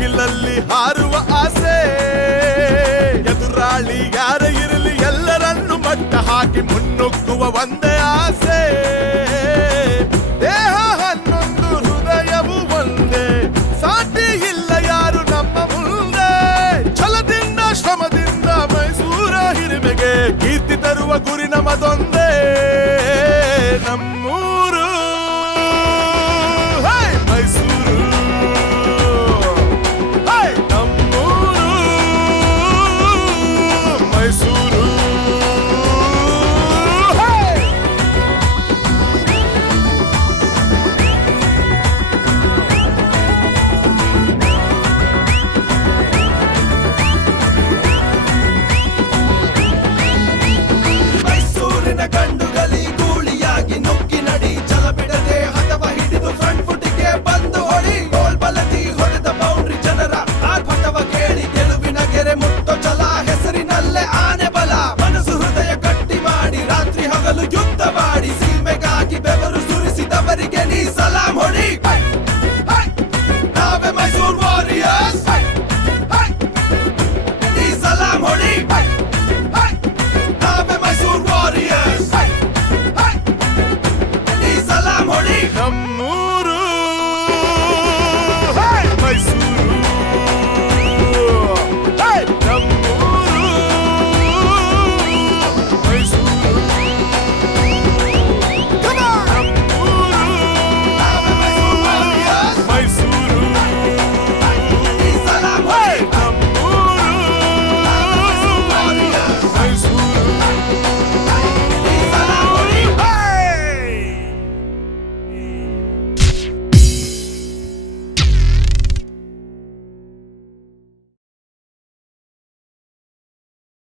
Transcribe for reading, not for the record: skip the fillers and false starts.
ಮುಗಿಲಲ್ಲಿ ಹಾರುವ ಆಸೆ ಎದುರಾಳಿ ಯಾರೇ ಇರಲಿ ಎಲ್ಲರನ್ನು ಮಟ್ಟ ಹಾಕಿ ಮುನ್ನುಗ್ಗುವ ಒಂದೇ ಆಸೆ ದೇಹ ಹನ್ನೊಂದು ಹೃದಯವು ಒಂದೇ ಸಾಟಿ ಇಲ್ಲ ಯಾರು ನಮ್ಮ ಮುಂದೆ ಛಲದಿಂದ ಶ್ರಮದಿಂದ ಮೈಸೂರ ಹಿರಿಮೆಗೆ ಕೀರ್ತಿ ತರುವ ಗುರಿ ನಮ್ಮದೊಂದೇ